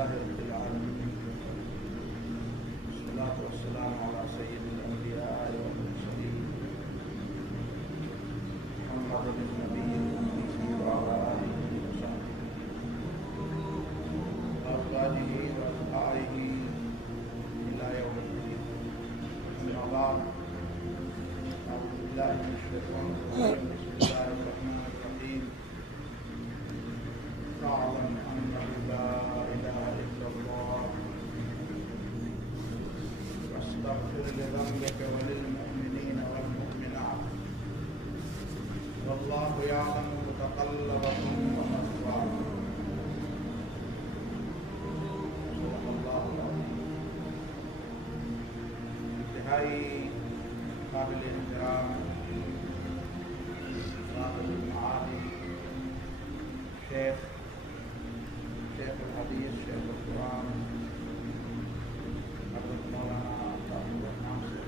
अल्हम्दुलिल्लाहि रब्बिल आलमीन वस्सलातु वस्सलामु अला सय्यिदिल अंबिया वल मुरसलीन मुहम्मदिन नबिय्यिल उम्मी व अला आलिहि व सहबिहि व अज़वाजिहि व असहाबिहि इला यौमिद्दीन। अम्मा बाद, अऊज़ु बिल्लाहि मिनश शैतानिर रजीम। बिस्मिल्लाहिर रहमानिर रहीम। फ़अलम अन्नहु ला इलाहा इल्लल्लाह वस्तग़फिर लिज़ंबिका व लिलमुअमिनीना वल मुअमिनात वल्लाहु यअलमु मुतक़ल्लबकुम व मथवाकुम। इंतहाई काबिल एहतराम साहिबुल माआली शेख हदीस शेख कुरान हज़रत मौलाना ताक़ुर रहमान से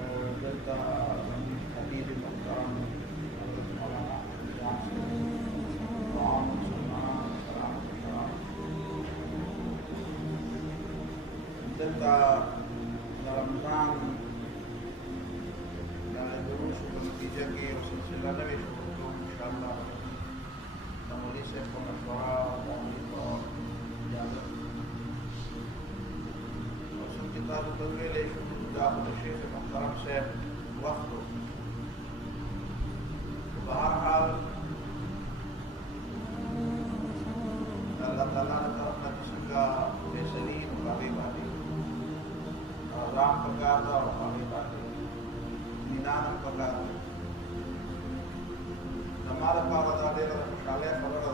और जद्दा हदीस मुहतरम हज़रत मौलाना जान से तमाम मुसलमान सलाम जद्दा रमज़ान दुरूस के नतीजे के सिलसिला में इंशाअल्लाह मौलवी से मशवरा मौलवी और इजाज़त और सब किताब तदवीर दाखिल शेख मुहतरम से वक्त बहरहाल अल्लाह ताला ने तरफ किस्म का बेहतरीन काबे बातें आराम प्रकार का और काबे बातें निदान प्रकार हमारे पास डेरा खुशाले खबर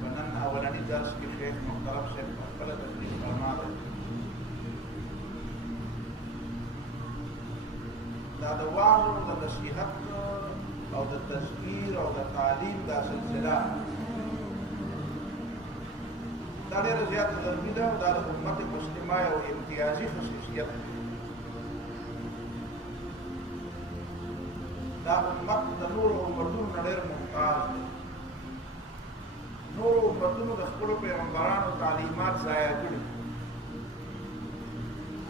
बनन अवलनी दर्स के शेख मुहतरम से पहले तकलीफ फरमा दे दादवार व नसीहत और तज़कीर और तालीम का सिलसिला दायर ज़्यादा ज़रूरी है और दायर उम्मत मुस्लिमा और इम्तियाजी खसूसियत है। दा उम्मत द नूर उम्मतों नडेर मुमताज नूर उम्मतों द खपल पैगंबरान और तालीमात ज़ाया करी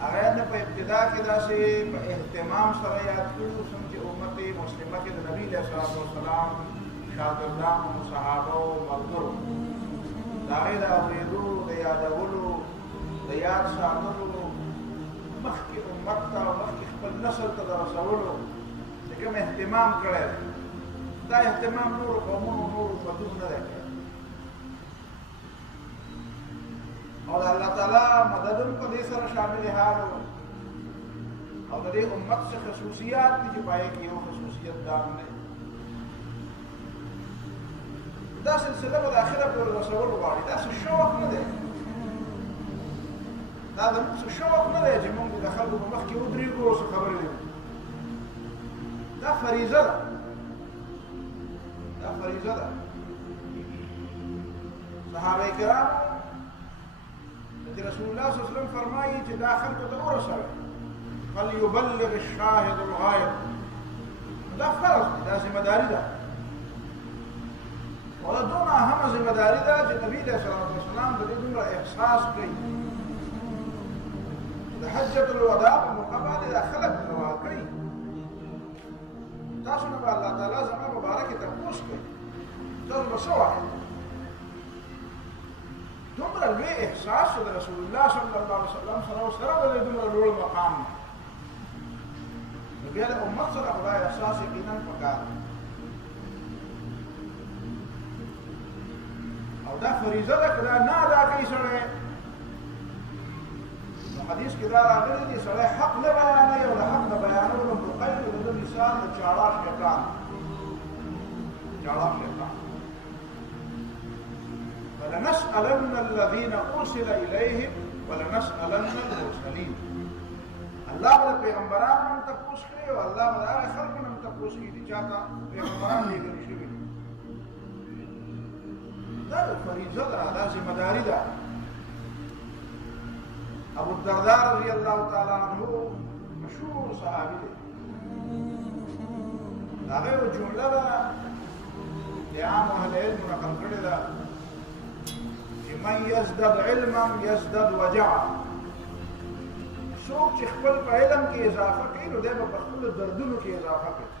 अगर न पे इब्तिदा के दा से एहतमाम सर याद करो समझे उम्मत मुस्लिमा के नबी अलैहिस्सलाम वसलाम शागिर्दान और सहाबा मलगुर दायरा वेदो दयादवलो दयाद सादलो मख की उम्मत का मख की खपल नस्ल का रसवलो लेकिन एहतमाम करे दा एहतमाम नूर कौमों नूर उम्मतों न रहे और अल्लाह ताला मददन को दे सर शामिल हाल हो और दे उम्मत से खसूसियात की पाए कि वो खसूसियत दाम ने दा सिलसिला और आखिरत पर रसूल वाली दा शौक न दे दा शौक न दे जमों को दखल को मख की उधरी को से खबर ले दा फरीज़ा सहाबा किराम रसूलुल्लाह सल्लल्लाहु अलैहि वसल्लम फरमाई कि दाखिल को तो रसूल फल युबल्लिग अश-शाहिद अल-गायब दा फर्ज दा जिम्मेदारी दा और दोनों अहम जिम्मेदारी दा जो नबी सल्लल्लाहु अलैहि वसल्लम द दुनिया एहसास कई द हज्जतुल वदा मुकब्बल दा खलक नवा कई तासु ने अल्लाह ताला जमा मुबारक तपूस कई जल बसवा दुमरा वे एहसास द रसूलुल्लाह सल्लल्लाहु अलैहि वसल्लम सरा द दुमरा लोल मकाम बगैर उम्मत सरा खुदा एहसास यकीनन पकार और दा फरीज़ा दा कदा ना अदा कई सड़े हदीस के दार आगे दी सड़े हक न बयान है और हक न बयान है वो मुक़य्यद द मिसाल चाड़ा शैतान ولنسألن الذين أرسل إليهم ولنسألن المرسلين الله वाले पैगंबरान हम तपूस करे और अल्लाह वाले खल्क हम तपूस की चाहता पैगंबरान लेकर शुरू दा फरीज़ा दा जिम्मेदारी दा अबू दरदा रज़ी अल्लाह ताला अन्हु मशहूर सहाबी थे दागे वो जुमला عام اهل علم نقل کړی دا چې من يزدد علما يزدد وجعا څوک چې خپل په علم کې اضافه کوي نو دی به په خپلو دردونو کې اضافه کوي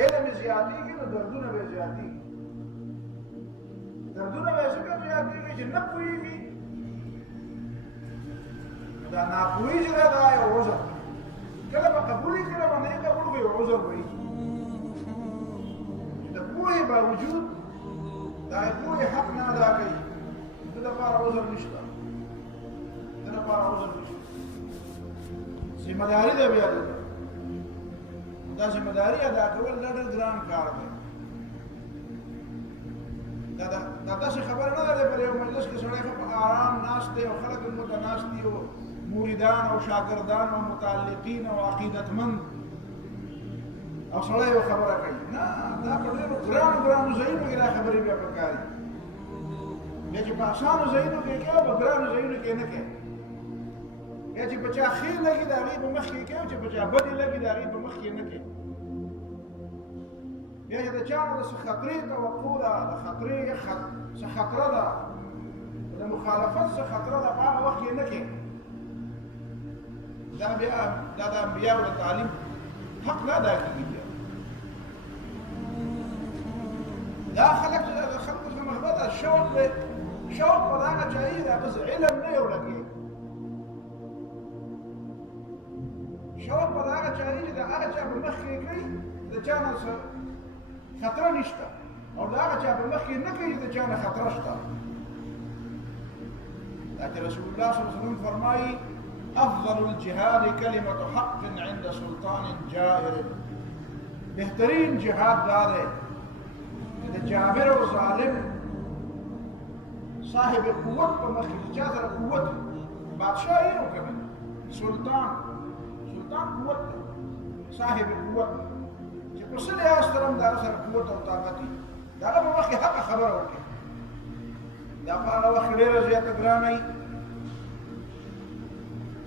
علم زیاتېږي نو دردونه به زیاتېږي دردونه به ځکه زیاتېږي چې نه پوهېږي دا ناپوهي چې دی دا یو عذر کله به قبول وي کله به نه قبول وي یو عذر وي د پوهې باوجود دا پوهې حق نه ادا کوي د لپاره عذر نشته د لپاره عذر نشته ذمہ داري ده بیا دا ذمہ داري ادا کول ډېر ګران کار دی دا داسې خبره نه ده په یو مجلس کې سړی ښه په آرام ناست دی او خلک هم ورته ناست دي او مریدان او شاګردان او متعلقین او عقیدتمند او سړی یو خبره کوي نه دا په ډېرو ګرانو ځایونو کې دا خبرې بیا پکار دي بیا چې په اسانو ځایونو کې کوي او په ګرانو ځایونو کې نه کوي بیا چې په چا ښې لګي د هغې په مخ کې کوي او چې په چا بدې لګي د هغې په مخ کې نه کوي بیا چې د چا نه د څه خطرې توقع ده د خطرې څه خطره ده د مخالفت څه خطره ده په هغه وخت کې نه کوي دا د انبیاءو د تعلیم حق نه ادا کېږي بیا دا خلک چې د خلکو څخه محبت ده شوق دی شوق په هغه چایي ده بس علم نه یو لګي شوق په هغه چایي چې د هغه چا په مخ کې کوي د چا نه خطره نشته او د هغه چا په مخ کې نه کوي د چا نه خطره شته دا چې رسول الله صلی الله علیه وسلم فرمایي افضل الجهاد كلمة حق عند سلطان جائر بهترین جهاد دا دی د جابر او ظالم صاحب قوت په مخ کې چا سره قوت بادشاہ یې نو کوي سلطان قوت صاحب قوت چې په څه لحاظ سره هم د هغه سره قوت او طاقت وي د هغه په مخ کې حقه خبره وکړي دا په هغه وخت ډېره زیاته ګرانه وي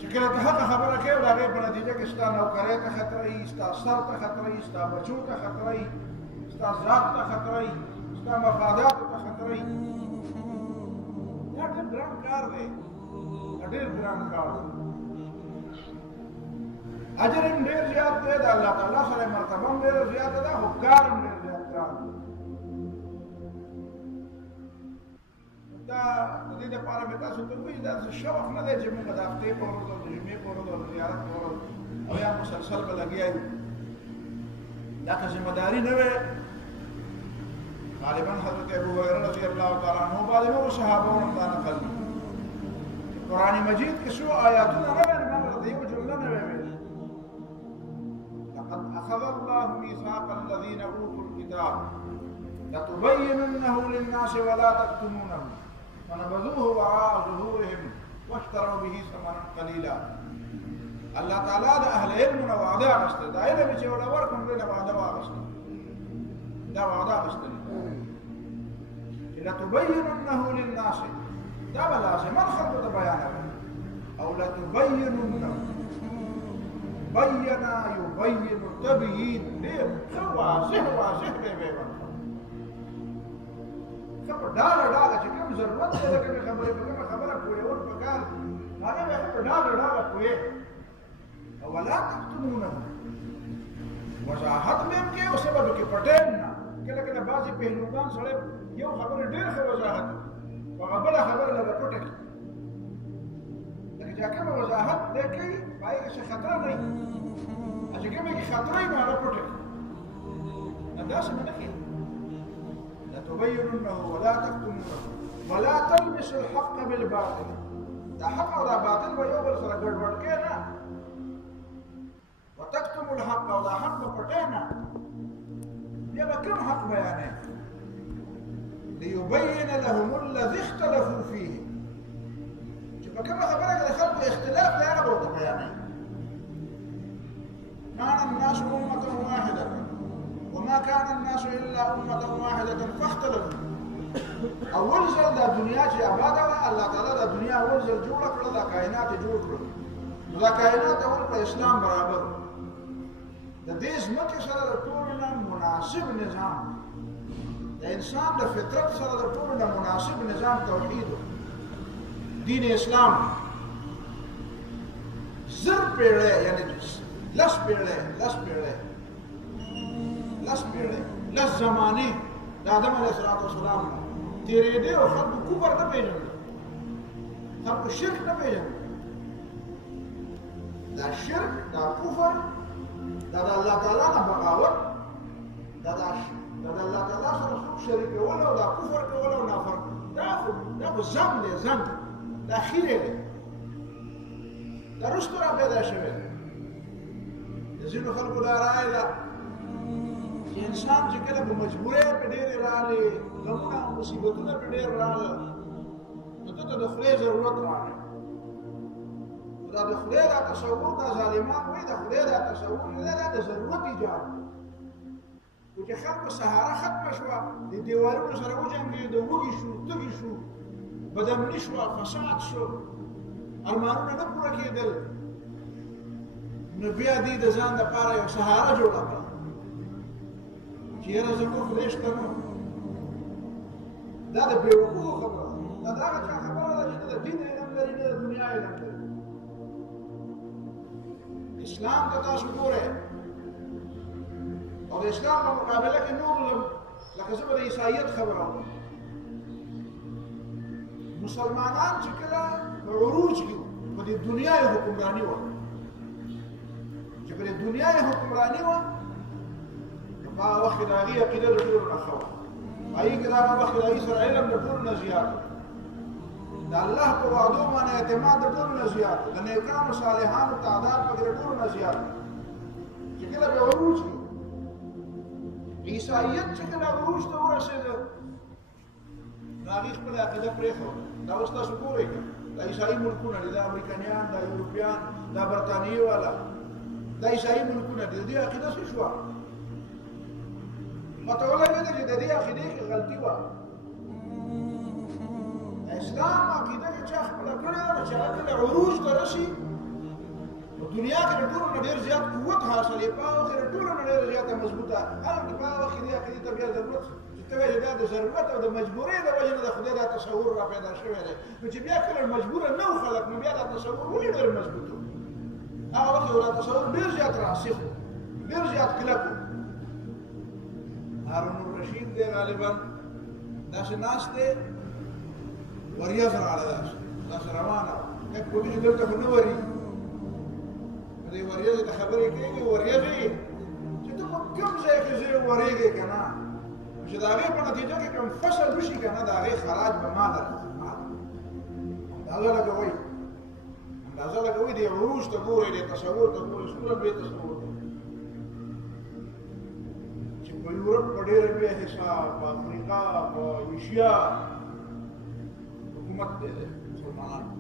چې کله ته حقه خبره کوې او د هغې په نتیجه کې ستا نوکرۍ ته خطره وي ستا سر ته خطره وي ستا بچو ته خطره وي ستا ذات ته خطره وي ستا مفاداتو ته خطره وي دا ډېر ګران کار دی دا ډېر ګران کار دی اجر هم ډېر زیات دی د الله تعالی سره مرتبه هم ډېره زیاته ده خو کار هم ډېر زیات ګران دی دا د دې دپاره مې تاسو ته ووایي دا شوق نه دی چې موږ د هفتې په ورځ او د جمعې په ورځ او د زیارت په ورځ او یا مسلسل به لګیا یو دا که ذمه داري نه وی غالبا حضرت ابو هريره رضی الله تعالی عنه باندې نورو صحابو هم دا نقل دي قرآن مجید کې څو آیاتونه راغلي هغه د یو جمله نه ویل لقد اخذ الله ميثاق الذين اوتوا الكتاب لتبيننه للناس ولا تكتمونه فنبذوه وراء ظهورهم واشتروا به ثمنا قليلا الله تعالی د اهل علم نه وعده اخیسته دا علم چې ولا ورکوم نه وعده واخیسته دا وعده اخیسته لتبيننه للناس دا لازم خلق ته بیانوي او لتبيننه بين يبين تبيين ډېر واضح به وي خبر ډاله چې کوم ضرورت دی د کومې خبرې په کومه خبره پوهېول پکار دي هغه به په ډاله پوهې او ولا تکتمونه وضاحت مې هم کې او سبب کې پټېم نه کله بعضې پهلوګان سړی یو خبره ډېر ښه وضاحت خو هغه بله خبره لږه پټه کړي لکه چې کومه وضاحت دی کوي په هغې کې څه خطره نه وي چې کومې کې خطره وي نو هغه پټه کړي نو داسې به نه کوي لتبيننه ولا تكتمونه ولا تلبسوا الحق بالباطل دا حق او دا باطل به یو بل سره ګډوډ کې نه وتكتموا الحق او دا حق به پټې نه بیا به کوم حق بیانوي ليبين لهم الذي اختلفوا فيه چې په کومه خبره کې د خلکو اختلاف دی هغه به ورته بیانوي كان الناس أمة واحدة وما كان الناس إلا أمة واحدة فاختلفوا اول ځل د دنیا چې آباده وه الله تعالی د دنیا اول ځل جوړه کړه دا کائنات یې جوړ کړل نو دا کائنات اول په اسلام برابر د دې ځمکې سره د ټولو نه مناسب نظام انسان د فطرت سره د ټولو نه مناسب نظام توحید دین اسلام زر پیړۍ یعنی لس پیړۍ لس زمانې د آدم علیه السلام تېرېدې او خلکو کفر نه پېژندل خلکو شرک نه پېژندل دا شرک دا کفر دا د الله تعالی نه بغاوت دا د الله تعالی سره څوک شریکول او دا کفر کول او نافرمان دا خو زنګ دی زنګ دا خیره دی دا رستو را پیدا شوی دی د ځینو خلکو دا رایه ده چې انسان چې کله په مجبورۍ په ډېرې راغلې غمونه او مصیبتونه په ډېر راغله نو ده ته د خدای ضرورت راغی دا د خدای دا تصور دا ظالمان وایي د خدای دا تصور نه دا د ضرورت ایجاد و چې خلکو سهاره ختمه شوه د دیوالونو سره وجنګېده وږي شو تږي شو بدامني شوه فساد شو ارمانونه نه پوره کېدل نو بیا دوی د ځان دپاره یو سهاره جوړه کړه چې یاره زموږ خدای شته نو دا د بېوقوفو خبره دا د هغه چا خبره ده چې نه د دین علم لري نه د دنیا علم لري اسلام ته تاسو ګورئ او د اسلام په مقابله کې نور لکه زه به د عیسایت خبره وکړم مسلمانان چې کله په عروج کې په دې دنیا یې حکمراني وه چې په دې دنیا یې حکمراني وه نو په هغه وخت کې د هغې عقیده د ټولو نه ښه وه په هغې کې د هغه وخت کې د هغې سره علم د ټولو نه زیات و د الله په وعدو باندې اعتماد د ټولو نه زیات و د نیکانو صالحانو تعداد پکې د ټولو نه زیات و چې کله په عروج کې عیسایت چې کله عروج ته ورسېده نو هغې خپله عقیده پرېښوده دا اوس تاسو ګورئ که دا عیسایي ملکونه دي دا امریکایان دا یورپیان دا برطانیې والا دا عیسایي ملکونه دي د دې عقیده څه شوه پته ولګېده چې د دې عقیدې کې غلطي وه اسلام عقیده کې چا خپله کړې ده چې هغه کله عروج ته رسي په دنیا کې د ټولو نه ډېر زیات قوت حاصلې په هغه وخت کې د ټولو نه ډېره زیاته مضبوطه هلکې په هغه وخت کې دې عقیدې ته بیا ضرورت چې ته وایې دا د ضرورت او د مجبورۍ د وجې نه د خدای دا تصور را پیدا شوی دی نو چې بیا کله مجبوره نه و خلک نو بیا دا تصور ولې ډېر مضبوط و هغه وخت کې دا تصور ډېر زیات راسخ و ډېر زیات کلک و هارون الرشید دی غالبا داسې ناست دی وریځ راغله داسې روانه وه پوهېږي چې دلته خو نه ورېږي په دې وریځې ته خبرې کېږي وریځې چې ته په کوم ځای کې ځې ورېږې که نه چې د هغې په نتیجه کې کوم فصل وشي که نه د هغې خراج به ما درکړي اندازه لګوئ دې عروج ته ګورئ دې تصور ته ګورئ څومره لوی تصور دی چې په یورپ په ډېره لویه حساب په افریقا په ایشیا حکومت دی مسلمانانو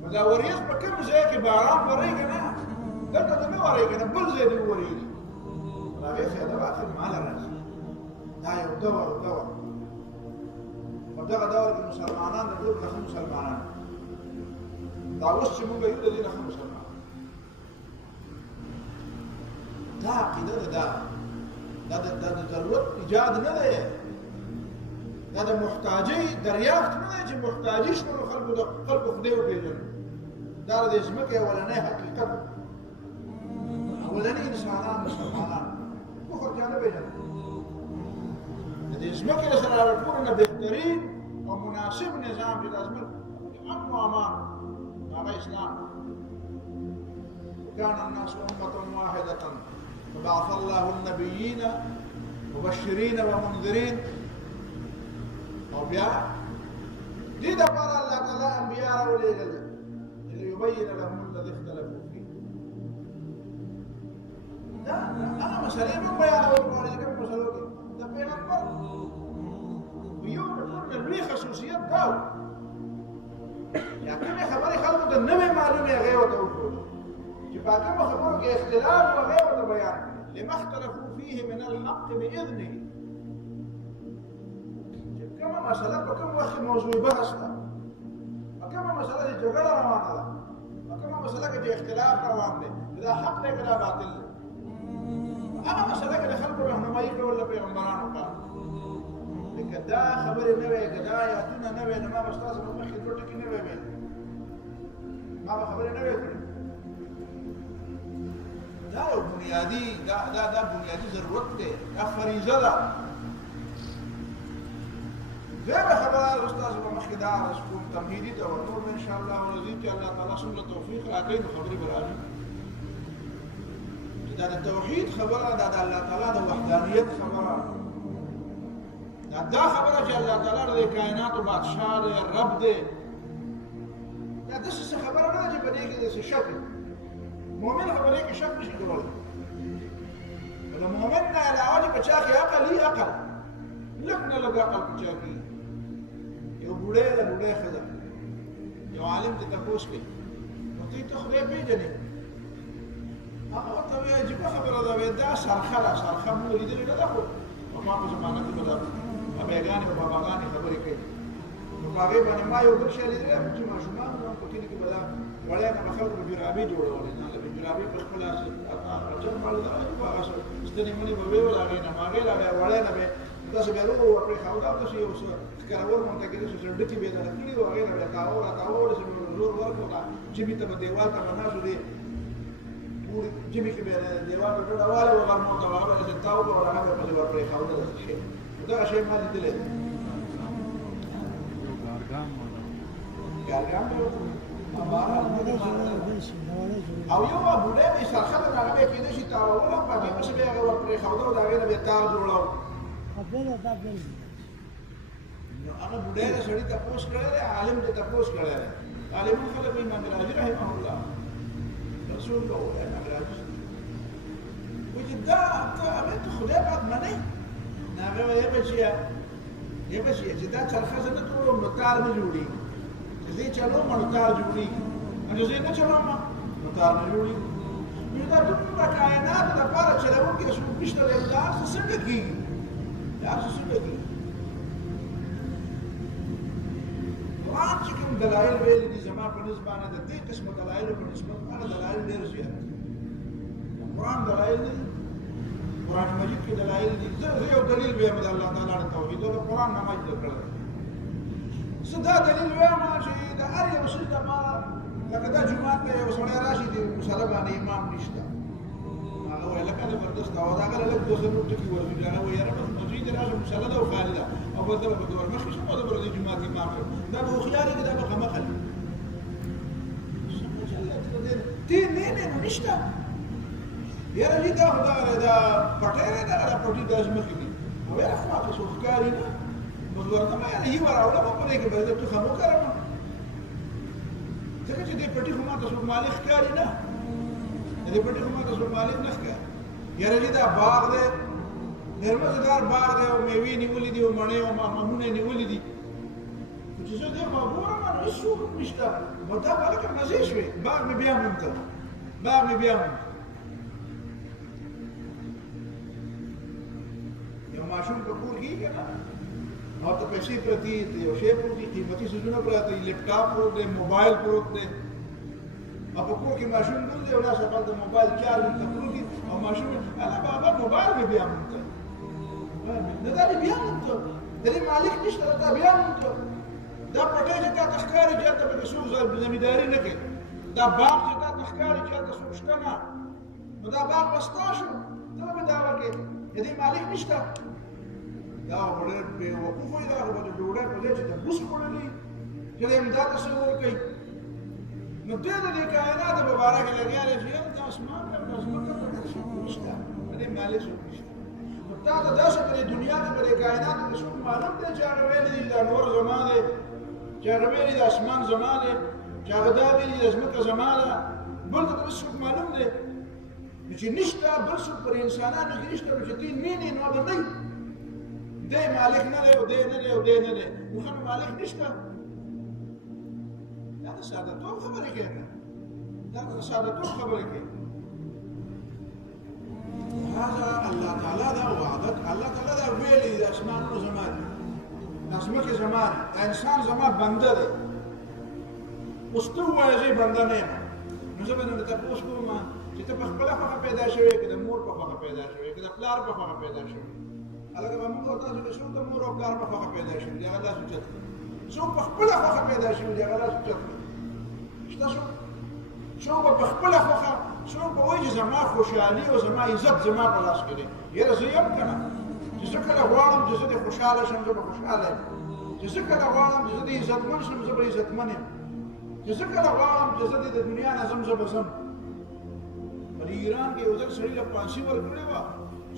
نو دا وریځ په کوم ځای کې باران ورېږي نه دلته ته نه ورېږي نه بل ځای دې وورېږي د هغې فایده به اخر ماله راځي دا یو دور په دغه دور کې مسلمانان د ټولو نه ښه مسلمانان دا اوس چې موږ یو د دې نه ښه مسلمانان دا عقیده ده دا د ضرورت ایجاد نه دی دا د محتاجۍ دریافت نه دی چې محتاجي شنو خلکو د خلکو خدای وپېژنو دا د ځمکې اولنی حقیقت اولني انسانان مسلمانان کفر چا نه پېژني د دې ځمکې سره د ټولو نه بهترین او مناسب نظام چې د ځمکې امن و امان هغه اسلام وكان الناس أمة واحدة فبعث الله النبيين مبشرين ومنذرين او بیا دې دپاره الله تعالی انبیا راولېږل ليبين لهم الذي اختلفوا فيه دا هغه مسلې موږ بیانول غواړو چې کومو مسلو کې د پیغمبر یو د ټولو لوی خصوصیت دا و یا کومې خبرې خلکو ته نوې معلومې هغې ورته وښودې چې په کومو خبرو کې اختلاف و هغې ورته بیان کړي لما اختلفوا فيه من الحق بإذنه كما مسألة بكم وقت موضوع بحث ده وكما مسألة جغل روانه ده وكما مسألة دي اختلاف روان ده إذا حق ده كده باطل ده أنا مسألة كده خلق رهنمائي كده ولا پیغمبرانو کا که دا خبرې نه وی که دا آیاتونه نه وی نو ما به ستاسو په مخکې دوه ټکي نه وی ویل ما به خبرې نه وی کړې دا یو بنیادي دا بنیادي ضرورت دی دا فریضه ده زیاده خبره ستاسو په مخکې دا عرض کوم تمهیدي ته ورنور ان شاء الله ورځي چې الله تعالی څومره توفیق راکړي نو خبرې به راځي دا د توحید خبره ده د الله تعالی د وحدانیت خبره دا خبره چې الله تعالی د کائنات بادشاہ دی رب دی دا داسې خبره نه ده چې په دې کې داسې شک مؤمن خبرې کې شک نشي کولی د مؤمن نه علاوه چې په چا کې عقل وي عقل لږ نه لږ عقل په چا کې یو بوډۍ ده بوډۍ ښځه یو عالم ته تپوس کوي نو دوی ته خدای پېژنې هغه ورته وایي عجیبه خبره ده وایي دا سرخه ده سرخه موږ لیدلې نه ده خو ما په زمانه کې به دا ابیګانې او باباګانې خبرې کوي نو په هغې باندې ما یو بل شی لیدلی چې ماشومان وو په کلي کې به دا وړی نه به خلکو جرابې جوړولې نه به جرابې په خپل اچر باندې دا هغه ستنې منې به ویول هغې نه هغې لا به وړی نه به داسې به روغ ورپرې ښاوده او داسې یو څه ښکارور غونته کې داسې ډکې به یې دله کړي وو هغې نه به کاوه راکاوه داسې به زور ورکړو جمي ته به دیوال ته به ناست دی جمي کې به دیوال ته ډډه والی و غرمو ته هغه به داسې تاو به او هغه به پسې ورپرې ښاوده داسې شی دغه شی ما لیدلی دی ګارګان به او یو بوډۍ به یې سرخه ده نو هغه به یې کېدای شي تاووله په هغې پسې به یې هغه ورپرې ښاوده او د هغې نه به یې تار جوړو نو هغه بوډۍ د سړي تپوس کړی دی عالم ته تپوس کړی دی عالمون خلک وایي امام راضي رحمه الله رسول الله وایي امام راضي وایي چې دا هغې ته خدای پاک منئ نو هغې وایي ای بچیه چې دا چرخه زه نه توړم نو تار نه جوړېږي چې زه یې چلوم نو تار جوړېږي او چې زه یې نه چلوم نو تار نه جوړېږي نو دا دومره کائناتو دپاره چلوونکي څوک نشته دی دا هر څه څنګه کېږي دا هر څه څنګه کېږي قرآن چې کوم دلایل ویلي دي زما په نسبت باندې د دې قسمه دلایلو په نسبت هغه دلایل ډېر زیات دي قرآن دلایل دي قرآن مجید کې دلایل دي زه یو دلیل وایم د الله تعالی د توحید او د قرآن نه مجد کړی زه دا دلیل وایم چې د هر یو شي دپاره لکه دا جومات ته یو سړی راشي چې مسله باندې امام نشته هغه وایي لکه زبردست او د هغه له لږ دوه زره ټکي ورغلي هغه وایي یاره بس مسجد ته راشه مسله ده او خالي ده او بس دغه پکې ورمخکې شم او د بل د جومات امام یم دا به هوښیار وي دا به خمخل دې نه نو نشته یاره جی دا خو دا پټی دی دغه دا پټي دا ځمکې دي او یاره خوا که څوک ښکاري نه بس ورته ما یاره یې وراوړه به په دې کې به زه تخم وکرم ځکه چې دې پټي خو ما ته څوک مالک ښکاري نه د دې پټي خو ما ته څوک مالک نه ښکاري یاره جی دا باغ دی مېرمزګار باغ دی او میوې نیولې دي او مڼې او مامونه یې نیولې دي خو چې زه دې خوا ګورم نو هېڅوک نشته نو دا به لکه مزې شوې باغ مې بیا مونته باغ مې بیا مونته ماشوم په کور کې که نه او ته پیسې پرتې دي یو شی پروت دي قیمتي څیزونه پراته دي لیپټاپ پروت دی موبایل پروت دی او په کور کې ماشوم ګل دی او دا سفر د موبایل چارج ته پروت دي او ماشوم هله بابا موبایل مې بیا مونته نه دا دې بیا مونته د دې مالک نشته دا بیا مونته دا پټی چې تا ته ښکاري چې هلته پکې څوک زمینداري نه کوي دا باغ چې تا ته ښکاري چې هلته څوک شته نه نو دا باغ به ستا شو ته به مې دعوه کوې د دې مالک نشته دا خو ډېر بېوقوفه وي دا خو به د ډوډۍ په ځای چې د بوس خوړلي چې د امداد تصور کوي نو دی د دې کائناتو په باره کې لګیا دی چې یاره د اسمان او د ځمکه په دې څوک نشته د دې مالک څوک نشته نو تا ته داسې په دې دنیا کې په دې کائناتو کې څوک معلوم دی چې هغه ویلي دي دا نور زما دی چې هغه ویلي د اسمان زما دی چې هغه دا ویلي د ځمکه زما ده بل ته بل څوک معلوم دی چې نشته بل څوک پر انسانانو کې نشته چې تی نه نو به نه دی مالک نه دی او دی نه دی او دی نه دی نو ښه مالک نشته دا د سادهتوب خبرې کوي دا د سادهتوب خبرې کوي هذا الله تعالی دا وعدت الله تعالی دا ویلي د اسمانونو زما دي د ځمکې زما دي د انسان زما بنده دی اوس ته ووایه زه بنده نه یم نو زه به درنه تپوس کوم چې ته په خپله خوښه پیدا شوې که د مور په خوښه پیدا شوې که د پلار په خوښه پیدا شوې هلکه به موږ او تاسو کې څوک د مور او پلار په خوښه پیدا شوي دي هغه لاس اوچت کړي څوک په خپله خوښه پیدا شوي دي هغه لاس اوچت کړي شته څوک به په خپله خوښه څوک به وایي چې زما خوشحالي او زما عزت زما په لاس کې دی یاره زه یم که نه چې زه کله غواړم چې زه د خوشحاله شم زه به خوشحاله یم چې زه کله غواړم چې زه د عزتمن شم زه به عزتمن یم چې زه کله غواړم چې زه د دنیا نه ځم زه به ځم په ایران کې یو ځل سړي له پانسي ورکړې وه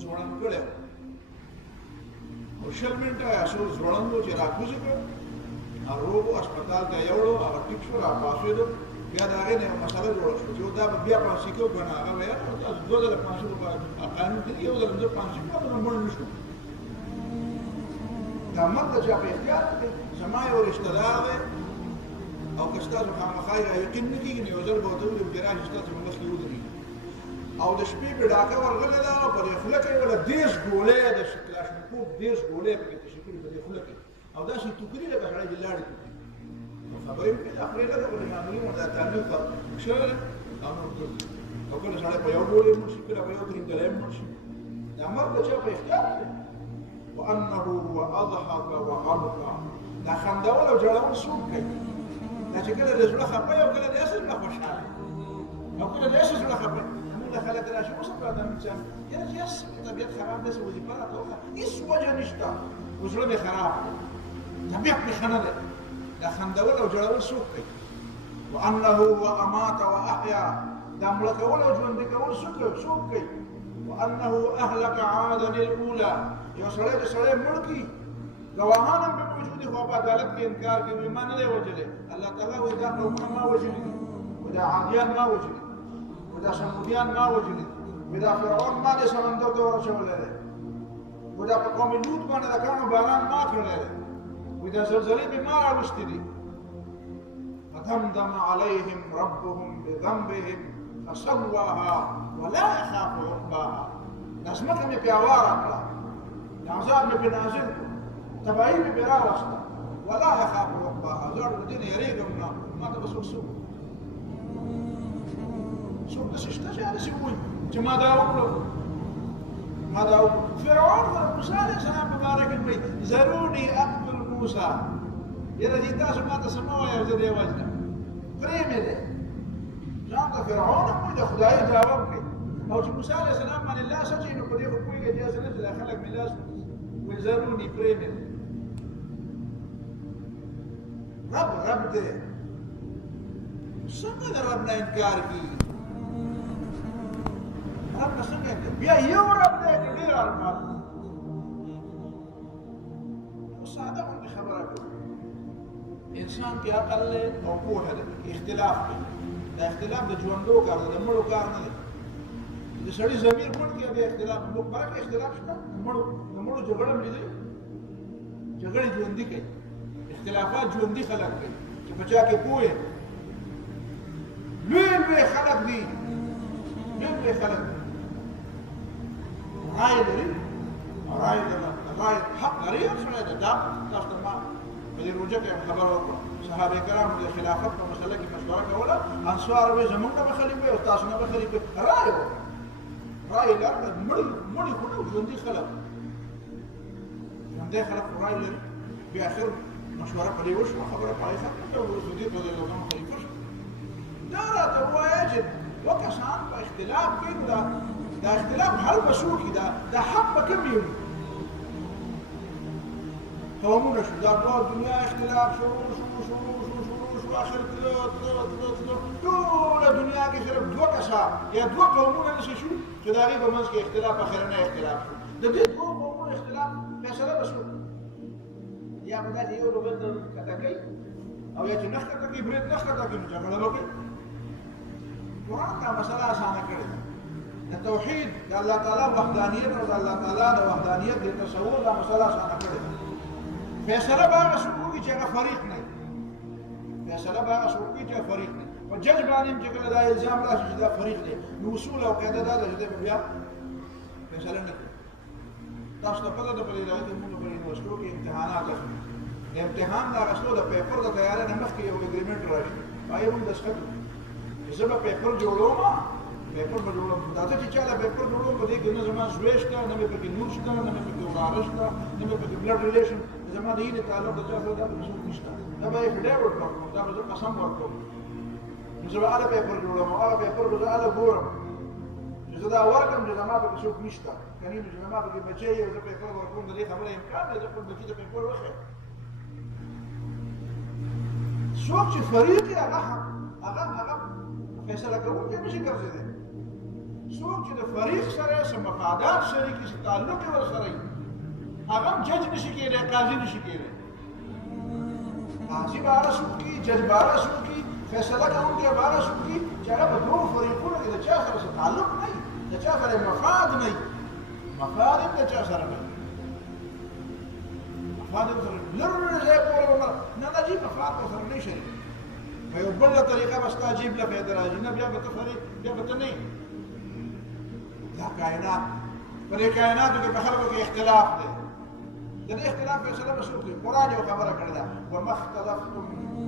ځوړند کړی او 20 منټه یا څو ځوړند و چې راکوز کړ ناروغ و هسپتال ته یوړو هغه ټیک شو راپاڅېدو بیا د هغې نه یوه مسله جوړه شوه چې دا به بیا پانسي کوو که نه هغه ویل تاسو 2 ځله پانسي قانون کې یو ځل زه پانسي کوم نو مړ نه شوم دا مرګ ته چا په احتیاط دی زما یو رشته دار دی او که ستاسو خامخا یقین نه کېږي نو یو ځل به ورته وویل چې راشي ستاسو په مخکې ودرېږي او د شپې په ډاکه ورغلې ده په دې خوله کې یې وله 10 ګولۍ د کلاشینکوف 10 ګولۍ پکې تشې کړي په دې خوله کې او داسې ټوکري لکه سړی چې لاړې ټوکري نو خبرې مې دا خولې نه ده خو د معمولي دا تعلیم ښه او نور ټول او کله سړی په یو ګولۍ مړ شي کله په یو درېنګلی مړ شي دا مرګ د چا په اختیار دی وانه هو اضحك وابكى دا خندول او جړول څوک کوي دا چې کله د زړه خفه او کله د اصل نه خوشحاله او کله د اصل زړه خفه موږ خلک راشي اوس په دم چې یاره چې طبیعت خراب ده وظیفه راته هیڅ وجه نشته زړه مې خراب طبیعت مې ښه نه ده دا خندول او جړول څوک کوي وانه هو امات واحیا دا مړه کول او ژوندي کول څوک کوي وانه اهلك عادا الاولى یو سړی د سړی مړ کړي ګواهان هم په موجود دي خو په عدالت کې انکار کوي ما نه دی وژلی الله تعالی وایي دا قومونه ما وژلي دي وایي دا عادیان ما وژلي دي وایي دا سمودیان ما وژلي دي وایي دا فرعون ما دې سمندر ته ورچولی دی وایي دا په قوم لوط باندې د کاڼو باران ما کړلی دی وایي دا زلزلې مې ما راوستې دي فدمدم عليهم ربهم بذنبهم فسواها ولا يخاف عقباها دا ځمکه مې پې هواره کړه عذاب مې پې نازل کړو تباهي مې پې راوسته ولا يخاف عقباها زه د دې نه یېرېږم نه ما ته به څوک داسې شته چې هلسې ووایي چې ما دا وکړو فرعون د موسی علیه السلام په باره کې وایي ذروني اقتل موسی یاره دې تاسو ما ته څه مه وایه زه دې وژنم پرې مې دی ځان ته فرعون هم وایي د خدایي دعوه وکړي او چې موسی علیه السلام باندې لاس اچوي نو په دې خو پوهېږي چې داسې نه چې دا خلک مې لاس وایي ذروني پرې مې دی رب دی څنګه د رب نه انکار کېږي رب نه څنګه انکار بیا یو رب دی چې ډېر الفاظ ساده غوندې خبره کوي انسان کې عقل دی او پوهه ده اختلاف دی دا اختلاف د ژوندو کار دی د مړو کار نه دی د سړي ضمیر مړ کې بیا اختلاف مبارک اختلاف شته د مړو جګړه مې لیدلې جګړې ژوندي کوي اختلافات ژوندي خلک کوي چې په چا کې پوهه لوی خلک دي لوی خلک دي رایه لري رایه حق لري او سړی د دا تاسو ته ما په دې روژه کې خبره وکړه صحابه کرام د خلافت په مسله کې مشوره کوله انصار وایي زموږ نه به خلیفه او تاسو نه به خلیفه رایه وکړه رایه لرله مړي خو نه ژوندي خلک ژوندي خلک خو رایه لري بیا اخر مشوره په دې وشوه خبره په هغې ختمه کړه وروسته دې ته د یو خلیفه شو دا راته ووایه چې دوه کسان په اختلاف کې دا اختلاف حل به څوک وي دا حق به کوم وي قومونه شو دا دوه دنیا اختلاف شروع شو اخر تلو ټوله دنیا کې صرف دوه کسان یا دوه قومونه نشي شو چې د هغې په منځ کې اختلاف اخرنی اختلاف شو د دې دوه قومونو اختلاف فیصله به شو یا به داسې یو بل ته کته کوي او یا چې نه ښکته کوي برید نه ښکته کوي نو جګړه به کوي قرآن دا مسله اسانه کړې ده د توحید د الله تعالی وحدانیت او د الله تعالی د وحدانیت د تصور دا مسله اسانه کړې ده فیصله به هغه څوک وکړي چې هغه فریق نه فیصله به هغه څوک وکړي چې هغه فریق نه په جج باندې هم چې کله دا الزام راشي چې دا فریق دی نو اصول او قاعده دا ده چې دی به بیا فیصله نه کوي تاسو ته پته ده په دې ځای کې موږ په یونیورسټو کې امتحانات اخلو د امتحان د اخیستلو د پیپر د تیارۍ نه مخکې یو اګریمنټ راشي هغې موږ دستخط وکړو چې زه به پیپر جوړوم پیپر به جوړوم دا ته چې چاله پیپر جوړوم په دې کې نه زما زوی شته نه مې پکې لور شته نه مې پکې وراره شته نه مې پکې بلډ ریلیشن زما د هیلې تعلق د چا سره دا به څوک نشته دا به یې ډېوډ ورکوم دا به زه قسم ورکوم نو زه به هغه پیپر جوړوم هغه پیپر به زه هله ګورم چې زه دا ورکړم چې زما پکې څوک نشته که نه چې زما پکې بچی یې زه پیپر ورکوم د دې خبره امکان دی زه خپل بچي ته پیپر وښیم څوک چې فریق یې هغه فیصله کوونکی نشي ګرځېدی څوک چې د فریق سره څه مفادات شریکي چې تعلق یې ورسره وي هغه هم جج نشي کېدی قاضي نشي کېدی قاضي به هغه څوک کي جج به هغه څوک کي فیصله کوونکی به هغه څوک کي چې هغه په دوو فریقونو کې د چا سره څه تعلق نه وي د چا سره مفاد نه وي مفاد هم د چا سره نه وي مفاد هم سره لرې ځای پورې نه نه جي مفاد ورسره نه شریک په یو بله طریقه به ستا جیب له فایده راځي نه بیا به ته فریق بیا به ته نه دا کائنات په دې کائناتو کې په خلکو کې اختلاف دی د دې اختلاف فیصله به څوک کوي قرآن یو خبره کړې ده وما اختلفتم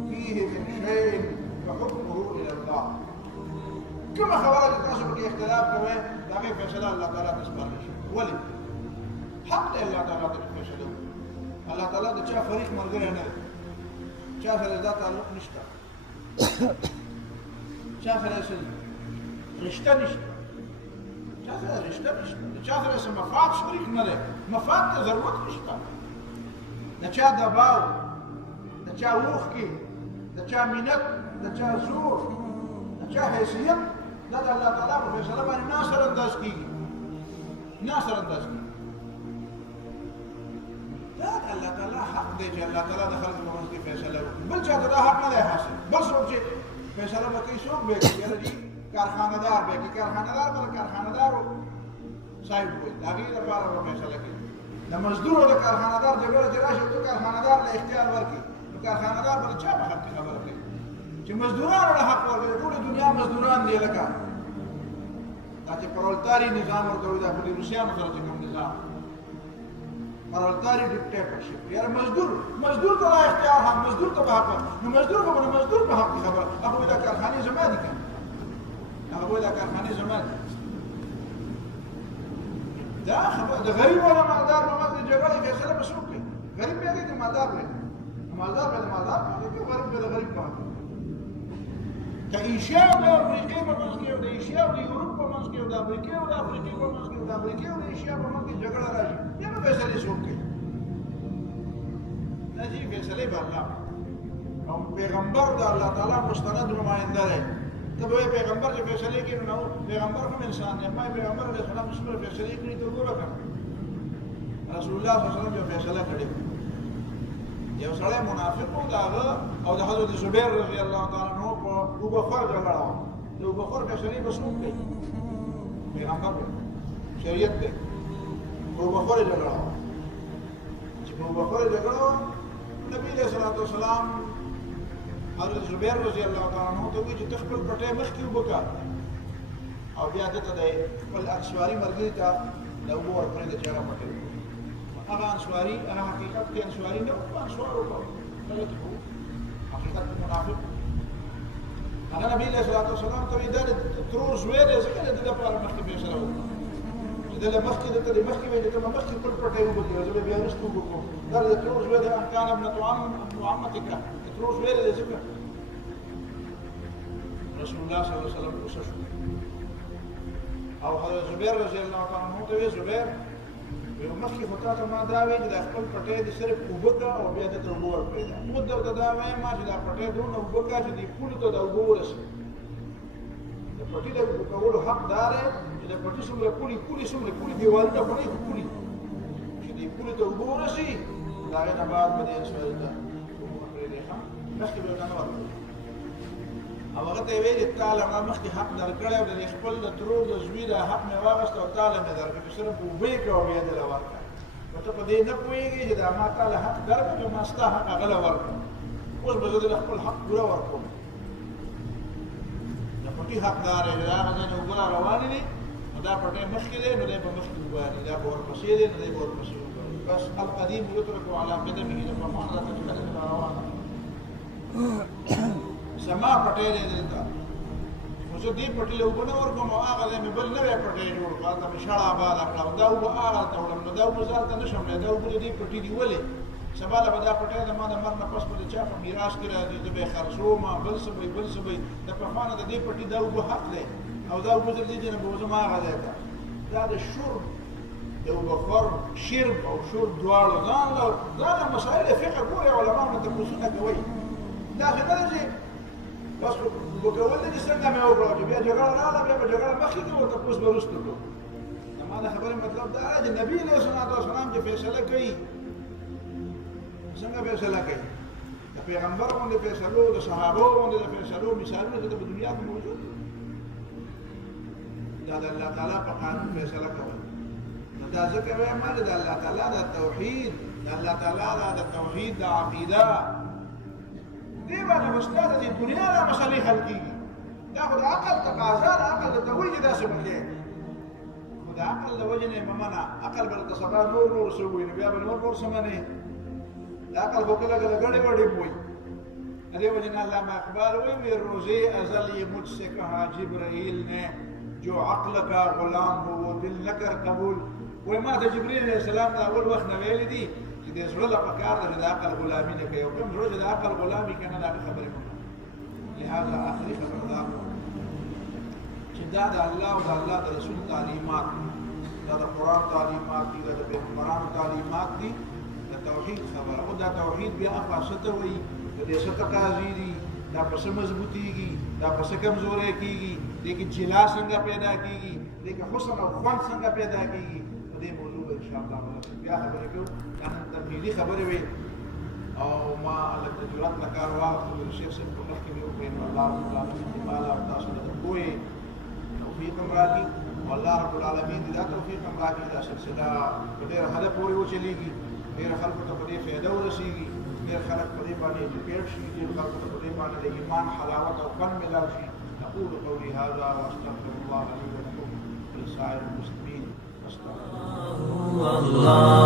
فيه من شيء فحكمه الى الله کومه خبره چې تاسو پکې اختلاف کوئ د هغې فیصله الله تعالی ته سپارلی شي ولې حق دی الله تعالی ته فیصله وکړي الله تعالی د چا فریق ملګری نه دی چا سره دا تعلق نشته چا سره رشته نشته چا سره رشته نشته چا سره څه مفاد شریک نه دی مفاد ته ضرورت نشته د چا دباو د چا اوښکې د چا منت د چا زور د چا حیثیت دا د الله تعالی په فیصله باندې نه سرانداز کېږي نه سرانداز کېږي دا د الله تعالی حق دی چې الله تعالی د خلکو په منځ کې فیصله وکړي بل چا ته دا حق نه دی حاصل بل څوک چې فیصله به کوي څوک به کوي یاره جي کارخانهدار به کوي کارخانهدار به د کارخانهدارو صاحب وایي د هغې لپاره به فیصله کوي د مزدور او د کارخانهدار جګړه چې راشي ته کارخانهدار له اختیار ورکړي نو کارخانهدار به د چا په حق کې خبره کوي چې مزدورانو له حق ورکړي ټولې دنیا مزدوران دی لکه دا چې پرولتاري نظام ورته وایي دا خو د روسیانو سره چې کوم نظام پرولتاري ډیکټیټرشپ یاره مزدور ته لا اختیار هم مزدور ته به حق نو مزدور به د مزدور په حق کې خبره هغه وایي دا کارخانې زما دي که هغه وایي دا کارخانې زما دي دا خبره د غریب او د مالدار په منځ کې جګړه فیصله به څوک کوي غریب به کوي که مالدار به مالدار به د مالدار په حق کې غریب به د غریب په حق کې که ایشیا او د افریقې په منځ کې او د ایشیا او د یورپ په منځ کې او د افریقې او د افریقې په منځ کې او د افریقې او د ایشیا په منځ کې جګړه راشي بیا به فیصلې څوک کوي دا چې فیصلې به الله او پیغمبر د الله تعالی مستند نماینده دی ته به وایې پیغمبر چې فیصلې کوي نو پیغمبر هم انسان دی ما پیغمبر علیه السلام څومره فیصلې کړي ته وګوره که رسول الله صلی الله علیه وسلم یو فیصله کړې یو سړی منافق و د هغه او د حضرت زبیر رضی الله تعالی عنه په اوبخور جګړه وه د اوبخور فیصلې به څوک کوي پیغمبر به شریعت دی په اوبخور جګړه وه چې په اوبخور جګړه وه نبي علیه الصلاة والسلام حضرت زبیر رضی الله تعالی عنه ته وایي چې ته خپل پټی مخکې اوبه کړه او بیا دته د خپل انصاري ملګري ته د اوبو ورپرېږده چې هغه پټی هغه انصاري هغه حقیقت کې انصاري نه و انصارو به غلط و حقیقت کې منافق هغه نبي علیه الصلاة والسلام ته وایي دا د ترور زوی دی ځکه د ده لپاره مخکې فیصله وکړه چې ده له مخکې دته د مخکې وایي چې ته به مخکې خپل پټی اوبه کړې زه به بیا وروسته اوبه کوم دا د ترور زوی دی ان کان ابنة عمتک د ترور زوی دی ځکه رسول الله صلی الله علیه وسلم غصه شو او حضرت زبیر رضی الله تعالی عنه ته وایي زبیر یو مخکې خو تا ته ما دا وایي چې دا خپل پټی دې صرف اوبه کړه او بیا دته اوبه ورپرېږده موږ درته دا وایم ما چې دا پټی دونه اوبه کړه چې دې پولو ته دا اوبه ورسوي د پټي د اوبه کولو حق دا دی چې د پټي څومره پولې څومره پولې دیوالونه خو نه وي خو پولې چې دې پولې ته اوبه ورسي د هغې نه بعد به دې انسواري ته اوبه ورپرېږدي ښه مخکې به ورته نه ورکړي او هغه ته یې ویل چې تا له ما مخکې حق درکړی او د خپل د ترور د زوی دا حق مې واخېست او تا له مې درکړه چې صرف اوبه یې کړه او بیا دې له ورکړه نو ته په دې نه پوهېږې چې دا ما تا له حق درکړه چې ما ستا حق هغه له ورکړه اوس به زه دې له خپل حق پوره ورکوم د پټي حقدار دی د هغه ځای نه اوبه را روانې دي نو دا پټی مخکې دی نو دی به مخکې وګوري دا به ورپسې دی نو دی به ورپسې وګوري بس القدیم یترک علی قدمه د پخوا حضرت القدم را روانه زما پټی دی دلته خو زه دې پټي له اوبه نه ورکوم او هغه ځای مې بل نوی پټی جوړ کړ هلته مې شړه آباده کړه او دا اوبه هغه ته وړم نو دا اوبه زه هلته نه شم دا اوبه د دې پټي دي ولې سبا له به دا پټی زما د مرګ نه پس به د چا په میراث کې راځي زه به یې خرڅوم بل څه به بل څه به د پخوا نه د دې پټي دا اوبه حق دی او دا اوبه تر دې ځای نه به وځم هغه ځای ته دا د شرب د اوبهخور شرب او شرب دواړه ځان له مسایل فقه ګورې علماو نه تپوسونه کوئ داسې نه ده چې بس اوبه کول نه دي څنګه مې وکړه چې بیا جګړه راغله بیا به جګړه مخکې کړو تپوس به وروسته کړو زما د خبرې مطلب دا دی چې نبي علیه الصلاة والسلام چې فیصله کوي څنګه فیصله کوي د پیغمبر باندې فیصلو د صحابو باندې د فیصلو مثالونه د دنیا کې موجود دا د الله تعالی په قانون فیصله کوي نو دا ځکه وایم د الله تعالی د توحید د الله تعالی د توحید د عقیده دې باندې مستند د دنیا د مسلې حل کیږي دا خو د عقل تقاضا د عقل ته وایي چې داسې وکړي خو د عقل د وجې نه منع عقل به د سبا نور څه وایي نو بیا به نور څه منې د عقل خو کله کله ګډې وډې وایي دې وجې نه علامه اقبال وایي روزے ازل یہ مجھ سے کہا جبرائیل نے جو عقل کا غلام ہو وہ دل نہ کر قبول وای ما ته جبرئیل علیہ السلام دا اول وخت نه ویلي دي چې د زړه له پکار ده د عقل غلامي نه کوي او کوم زړه چې د عقل غلامي کوي نه د خبرې کوي لهذا آخري خبر دا چې دا د الله او د الله د رسول تعلیمات دا د قرآن تعلیمات دي دا د پیغمبرانو تعلیمات دي د توحید خبره او دا توحید بیا افاسته وایي د دې څه تقاضي دي دا پس مضبوطیږي دا پس کمزورې کیږي دې کې جلا څنګه پیدا کیږي دې کې حسن او خوند څنګه پیدا کیږي دې موضوع ان شاء الله بیا خبرې کوو دا تمهیدي خبرې وي او ما لکه جرأت نه کار واخلو د شیخ صاحب په مخ کې مې وکړې نو الله رب العالمین دې مالا او تاسو ته پوهې توفیق هم راکړي او الله رب العالمین دې دا توفیق هم راکړي دا سلسله په ډېره حده پورې وچلېږي ډېر خلکو ته په دې فایده ورسېږي ډېر خلک په دې باندې ایجوکیټ شي ډېر خلکو ته په دې باندې د ایمان حلاوت او خوند ملاو شي أقول قولي هذا وأستغفر الله لي ولكم ولسائر المسلمين أستغفر الله